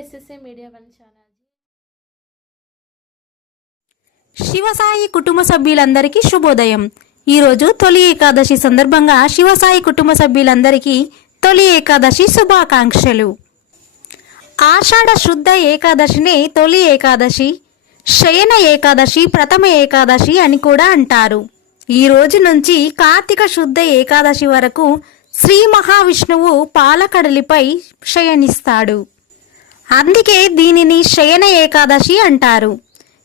SSA media one channel Sivasai కుటుంబ సభ్యులందరికీ శుభోదయం. ఈరోజు తొలి ఏకాదశి సందర్భంగా శివసాయి కుటుంబ సభ్యులందరికీ తొలి ఏకాదశి శుభాకాంక్షలు. ఆషాఢ శుద్ధ ఏకాదశిని తొలి ఏకాదశి శయన ఏకాదశి ప్రథమ ఏకాదశి అని కూడా అంటారు. ఈ రోజు నుంచి కార్తీక శుద్ధ ఏకాదశి వరకు శ్రీ మహావిష్ణువు పాలకడలిపై శయనిస్తాడు. అందుకే దీనిని శయన ఏకాదశి అంటారు.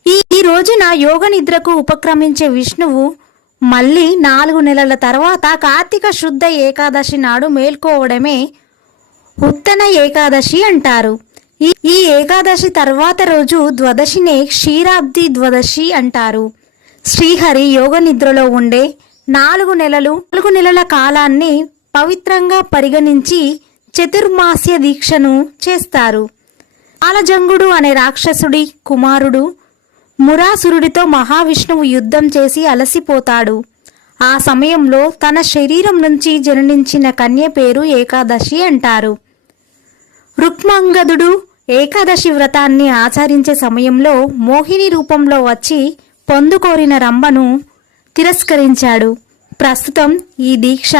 ఈ ఈ రోజున యోగ నిద్రకు ఉపక్రమించే విష్ణువు మళ్ళీ నాలుగు నెలల తర్వాత కార్తీక శుద్ధ ఏకాదశి నాడు మేల్కోవడమే ఉత్తన ఏకాదశి అంటారు. ఈ ఈ ఏకాదశి తర్వాత రోజు ద్వాదశినే క్షీరాబ్ది ద్వాదశి అంటారు. శ్రీహరి యోగ నిద్రలో ఉండే నాలుగు నెలలు నాలుగు నెలల కాలాన్ని పవిత్రంగా పరిగణించి చతుర్మాస్య దీక్షను చేస్తారు. కాలజంగుడు అనే రాక్షసుడి కుమారుడు మురాసురుడితో మహావిష్ణువు యుద్ధం చేసి అలసిపోతాడు. ఆ సమయంలో తన శరీరం నుంచి జననించిన కన్య పేరు ఏకాదశి అంటారు. రుక్మంగదుడు ఏకాదశి వ్రతాన్ని ఆచరించే సమయంలో మోహిని రూపంలో వచ్చి పొందుకోరిన రంభను తిరస్కరించాడు. ప్రస్తుతం ఈ దీక్ష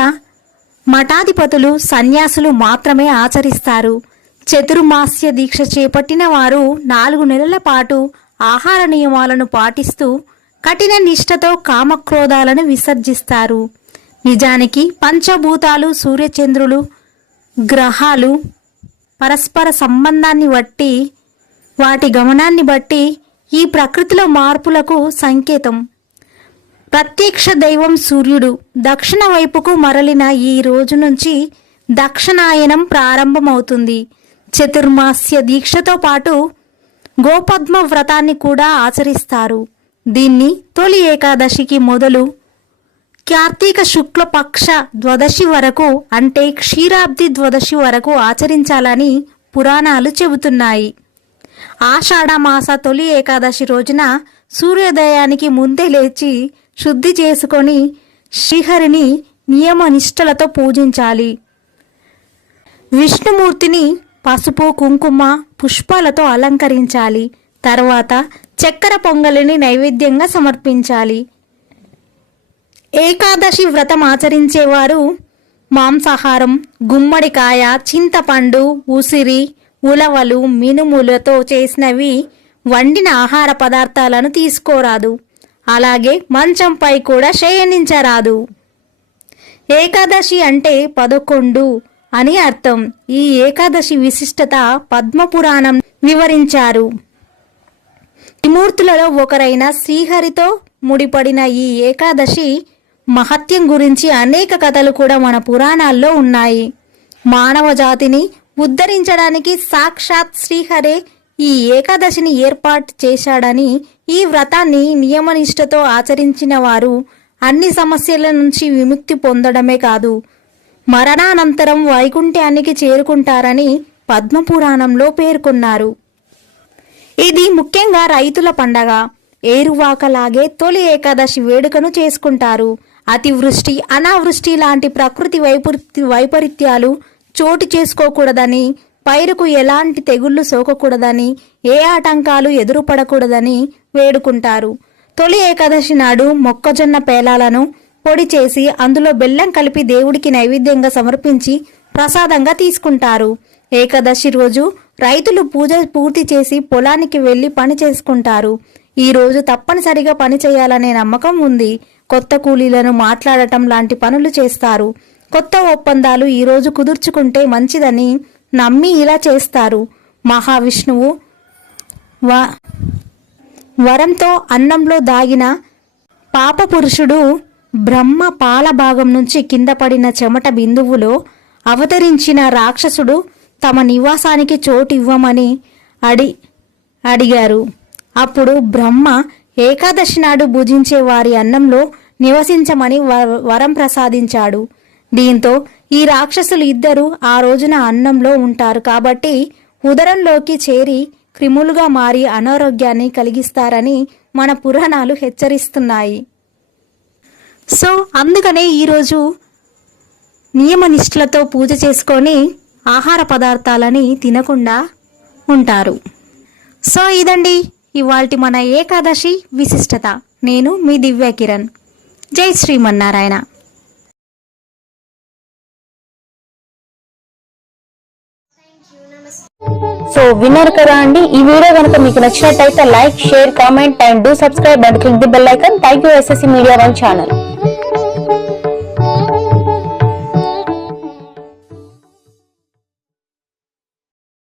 మఠాధిపతులు సన్యాసులు మాత్రమే ఆచరిస్తారు. చతుర్మాస్య దీక్ష చేపట్టిన వారు నాలుగు నెలల పాటు ఆహార నియమాలను పాటిస్తూ కఠిన నిష్ఠతో కామక్రోధాలను విసర్జిస్తారు. నిజానికి పంచభూతాలు సూర్యచంద్రులు గ్రహాలు పరస్పర సంబంధాన్ని బట్టి వాటి గమనాన్ని బట్టి ఈ ప్రకృతిలో మార్పులకు సంకేతం. ప్రత్యక్ష దైవం సూర్యుడు దక్షిణ వైపుకు మరలిన ఈ రోజు నుంచి దక్షిణాయనం ప్రారంభమవుతుంది. చతుర్మాస్య దీక్షతో పాటు గోపద్మ వ్రతాన్ని కూడా ఆచరిస్తారు. దీన్ని తొలి ఏకాదశికి మొదలు కార్తీక శుక్లపక్ష ద్వదశి ద్వాదశి వరకు అంటే క్షీరాబ్ది ద్వాదశి వరకు ఆచరించాలని పురాణాలు చెబుతున్నాయి. ఆషాఢమాస తొలి ఏకాదశి రోజున సూర్యోదయానికి ముందే లేచి శుద్ధి చేసుకొని శ్రీహరిని నియమనిష్టలతో పూజించాలి. విష్ణుమూర్తిని పసుపు కుంకుమ పుష్పాలతో అలంకరించాలి. తర్వాత చక్కెర పొంగలిని నైవేద్యంగా సమర్పించాలి. ఏకాదశి వ్రతం ఆచరించేవారు మాంసాహారం గుమ్మడికాయ చింతపండు ఉసిరి ఉలవలు మినుములతో చేసినవి వండిన ఆహార పదార్థాలను తీసుకోరాదు. అలాగే మంచంపై కూడా శయనించరాదు. ఏకాదశి అంటే పదకొండు అని అర్థం. ఈ ఏకాదశి విశిష్టత పద్మపురాణం వివరించారు. త్రిమూర్తులలో ఒకరైన శ్రీహరితో ముడిపడిన ఈ ఏకాదశి మహత్యం గురించి అనేక కథలు కూడా మన పురాణాల్లో ఉన్నాయి. మానవ జాతిని ఉద్ధరించడానికి సాక్షాత్ శ్రీహరే ఈ ఏకాదశిని ఏర్పాటు చేశాడని ఈ వ్రతాన్ని నియమనిష్టతో ఆచరించిన వారు అన్ని సమస్యల నుంచి విముక్తి పొందడమే కాదు మరణానంతరం వైకుంఠానికి చేరుకుంటారని పద్మపురాణంలో పేర్కొన్నారు. ఇది ముఖ్యంగా రైతుల పండగ. ఏరువాకలాగే తొలి ఏకాదశి వేడుకను చేసుకుంటారు. అతివృష్టి అనావృష్టి లాంటి ప్రకృతి వైపరీత్య వైపరీత్యాలు చోటు చేసుకోకూడదని పైరుకు ఎలాంటి తెగుళ్ళు సోకకూడదని ఏ ఆటంకాలు ఎదురుపడకూడదని వేడుకుంటారు. తొలి ఏకాదశి నాడు మొక్కజొన్న పేలాలను పొడి చేసి అందులో బెల్లం కలిపి దేవుడికి నైవేద్యంగా సమర్పించి ప్రసాదంగా తీసుకుంటారు. ఏకాదశి రోజు రైతులు పూజ పూర్తి చేసి పొలానికి వెళ్ళి పని చేసుకుంటారు. ఈ రోజు తప్పనిసరిగా పని చేయాలనే నమ్మకం ఉంది. కొత్త కూలీలను మాట్లాడటం లాంటి పనులు చేస్తారు. కొత్త ఒప్పందాలు ఈ రోజు కుదుర్చుకుంటే మంచిదని నమ్మి ఇలా చేస్తారు. మహావిష్ణువు వ వరంతో అన్నంలో దాగిన పాపపురుషుడు బ్రహ్మ పాల భాగం నుంచి కింద పడిన చెమట బిందువులో అవతరించిన రాక్షసుడు తమ నివాసానికి చోటు ఇవ్వమని అడి అడిగారు. అప్పుడు బ్రహ్మ ఏకాదశి నాడు భుజించే వారి అన్నంలో నివసించమని వ- వరం ప్రసాదించాడు. దీంతో ఈ రాక్షసులు ఇద్దరు ఆ రోజున అన్నంలో ఉంటారు కాబట్టి ఉదరంలోకి చేరి క్రిములుగా మారి అనారోగ్యాన్ని కలిగిస్తారని మన పురాణాలు హెచ్చరిస్తున్నాయి. సో అందుకనే ఈరోజు నియమనిష్ఠలతో పూజ చేసుకొని ఆహార పదార్థాలని తినకుండా ఉంటారు. సో ఇదండి ఇవాల్టి మన ఏకాదశి విశిష్టత. నేను మీ దివ్య కిరణ్. జై శ్రీమన్నారాయణ. సో విన్నారు కదా అండి ఈ వీడియో కనుక మీకు నచ్చినట్టయితే like share comment and do subscribe and click the bell icon. Thank you SSC media one channel.